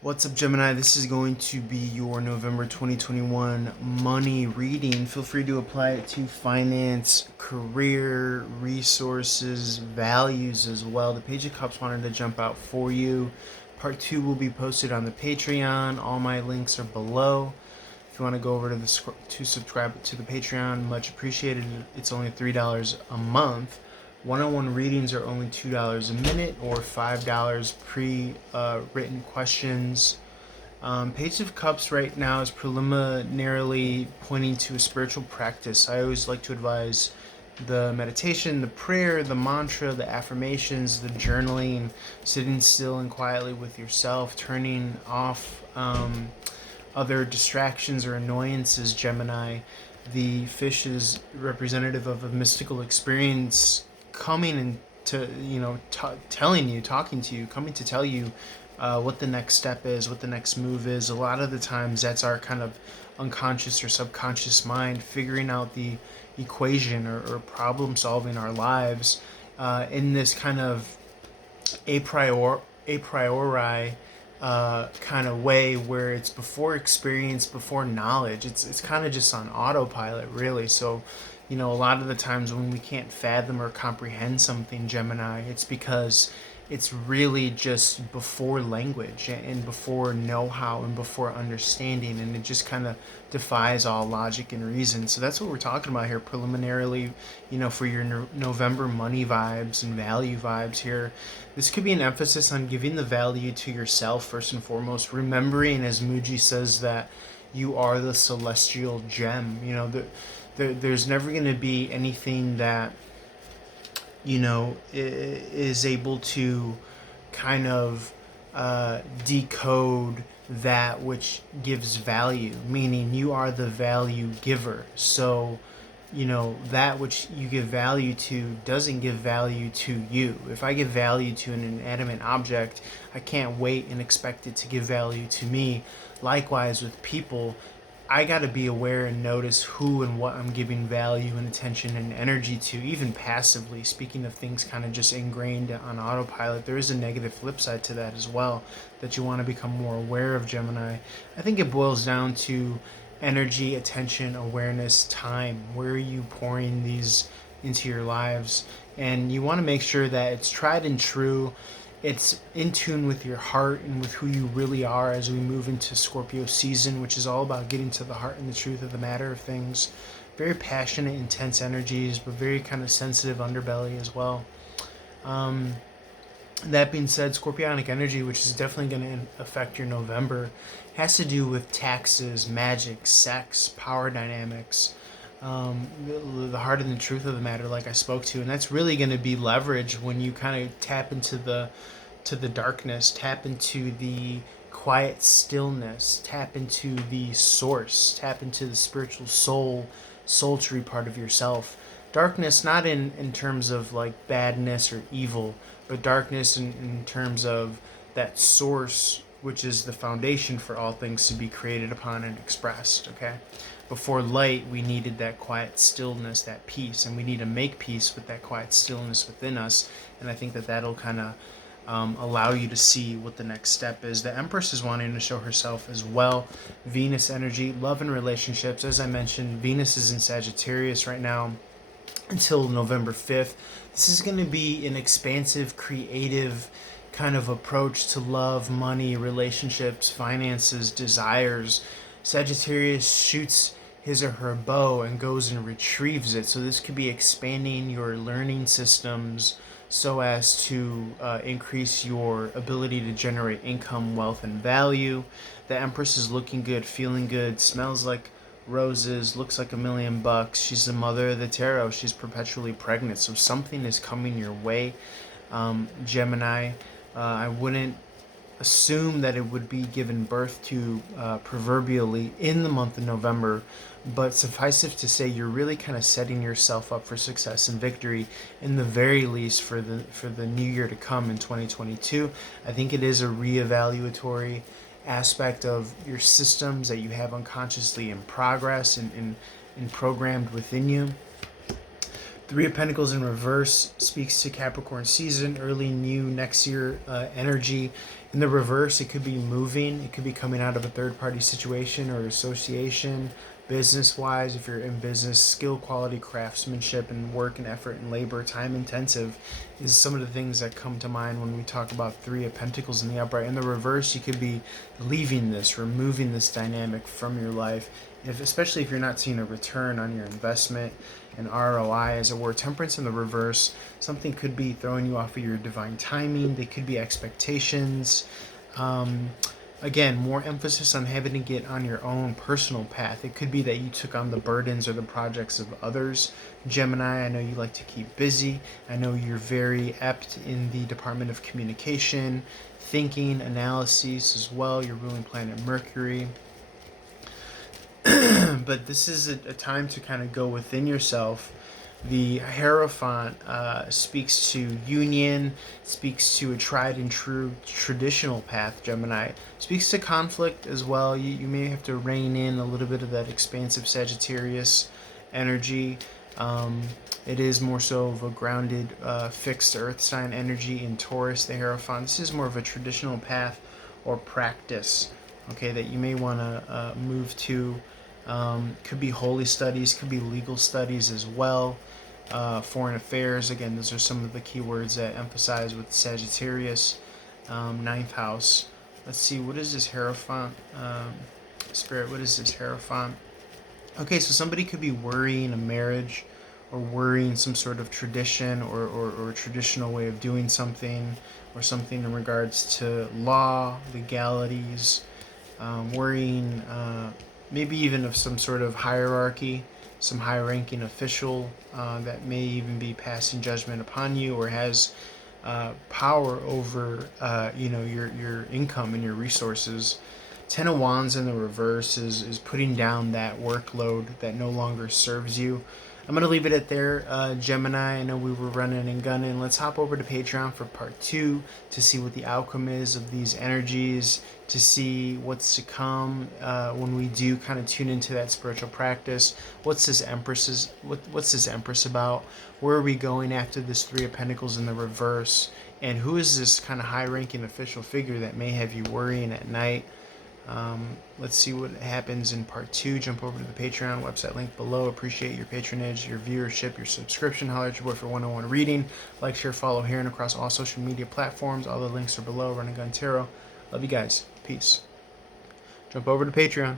What's up, Gemini? This is going to be your November 2021 money reading. Feel free to apply it to finance, career, resources, values as well. The Page of Cups wanted to jump out for you. Part 2 will be posted on the Patreon. All my links are below. If you want to go over to subscribe to the Patreon, much appreciated. It's only $3 a month. One-on-one readings are only $2 a minute or $5 pre-written questions. Page of Cups right now is preliminarily pointing to a spiritual practice. I always like to advise the meditation, the prayer, the mantra, the affirmations, the journaling, sitting still and quietly with yourself, turning off other distractions or annoyances, Gemini. The fish is representative of a mystical experience coming and to telling you, talking to you, coming to tell you what the next step is, what the next move is. A lot of the times, that's our kind of unconscious or subconscious mind figuring out the equation or problem solving our lives in this kind of a priori kind of way where it's before experience, before knowledge. It's kind of just on autopilot, really. So, a lot of the times when we can't fathom or comprehend something, Gemini, it's because it's really just before language and before know-how and before understanding, and it just kind of defies all logic and reason. So that's what we're talking about here preliminarily, for your November money vibes and value vibes here. This could be an emphasis on giving the value to yourself first and foremost, remembering, as Muji says, that you are the celestial gem. There's never going to be anything that is able to kind of decode that which gives value, meaning you are the value giver. So, that which you give value to doesn't give value to you. If I give value to an inanimate object, I can't wait and expect it to give value to me. Likewise, with people, I got to be aware and notice who and what I'm giving value and attention and energy to, even passively. Speaking of things kind of just ingrained on autopilot, there is a negative flip side to that as well that you want to become more aware of, Gemini. I think it boils down to energy, attention, awareness, time. Where are you pouring these into your lives? And you want to make sure that it's tried and true, it's in tune with your heart and with who you really are as we move into Scorpio season, which is all about getting to the heart and the truth of the matter of things. Very passionate, intense energies, but very kind of sensitive underbelly as well. That being said, Scorpionic energy, which is definitely going to affect your November, has to do with taxes, magic, sex, power dynamics, the heart and the truth of the matter, like I spoke to, and that's really going to be leverage when you kind of tap into the darkness, tap into the quiet stillness, tap into the source, tap into the spiritual sultry part of yourself. Darkness, not in terms of like badness or evil, but darkness in terms of that source, which is the foundation for all things to be created upon and expressed. Okay, before light, we needed that quiet stillness, that peace, and we need to make peace with that quiet stillness within us. And I think that that'll kind of allow you to see what the next step is. The Empress is wanting to show herself as well. Venus energy, love and relationships. As I mentioned, Venus is in Sagittarius right now until November 5th. This is going to be an expansive, creative kind of approach to love, money, relationships, finances, desires. Sagittarius shoots his or her bow and goes and retrieves it. So this could be expanding your learning systems so as to increase your ability to generate income, wealth, and value. The Empress is looking good, feeling good, smells like roses, looks like $1,000,000. She's the mother of the tarot. She's perpetually pregnant. So something is coming your way, Gemini. I wouldn't assume that it would be given birth to proverbially in the month of November, but suffice it to say, you're really kind of setting yourself up for success and victory in the very least for the new year to come in 2022. I think it is a reevaluatory aspect of your systems that you have unconsciously in progress and programmed within you. Three of Pentacles in reverse speaks to Capricorn season, early new next year energy. In the reverse, it could be moving. It could be coming out of a third-party situation or association, business-wise. If you're in business, skill, quality, craftsmanship, and work and effort and labor, time-intensive, is some of the things that come to mind when we talk about Three of Pentacles in the upright. In the reverse, you could be leaving this, removing this dynamic from your life, especially if you're not seeing a return on your investment and ROI, as it were. Temperance in the reverse, something could be throwing you off of your divine timing. They could be expectations. Again, more emphasis on having to get on your own personal path. It could be that you took on the burdens or the projects of others. Gemini, I know you like to keep busy. I know you're very apt in the department of communication, thinking, analyses as well. Your ruling planet Mercury. But this is a time to kind of go within yourself. The Hierophant speaks to union, speaks to a tried and true traditional path, Gemini. Speaks to conflict as well. You may have to rein in a little bit of that expansive Sagittarius energy. It is more so of a grounded, fixed earth sign energy in Taurus, the Hierophant. This is more of a traditional path or practice, okay, that you may want to move to. Could be holy studies, could be legal studies as well. Foreign affairs, again, those are some of the keywords that emphasize with Sagittarius. Ninth house. Let's see, what is this Hierophant? Spirit, what is this Hierophant? Okay, so somebody could be worrying a marriage or worrying some sort of tradition or traditional way of doing something, or something in regards to law, legalities, worrying maybe even of some sort of hierarchy, some high-ranking official that may even be passing judgment upon you or has power over your income and your resources. Ten of Wands in the reverse is putting down that workload that no longer serves you. I'm going to leave it at there, Gemini. I know we were running and gunning. Let's hop over to Patreon for part 2 to see what the outcome is of these energies, to see what's to come when we do kind of tune into that spiritual practice. What's this Empress about? Where are we going after this Three of Pentacles in the reverse? And who is this kind of high-ranking official figure that may have you worrying at night? Let's see what happens in part 2. Jump over to the Patreon website link below. Appreciate your patronage, your viewership, your subscription. Holler at your boy for one-on-one reading. Like, share, follow here and across all social media platforms. All the links are below. Run and Gun Tarot. Love you guys. Peace. Jump over to Patreon.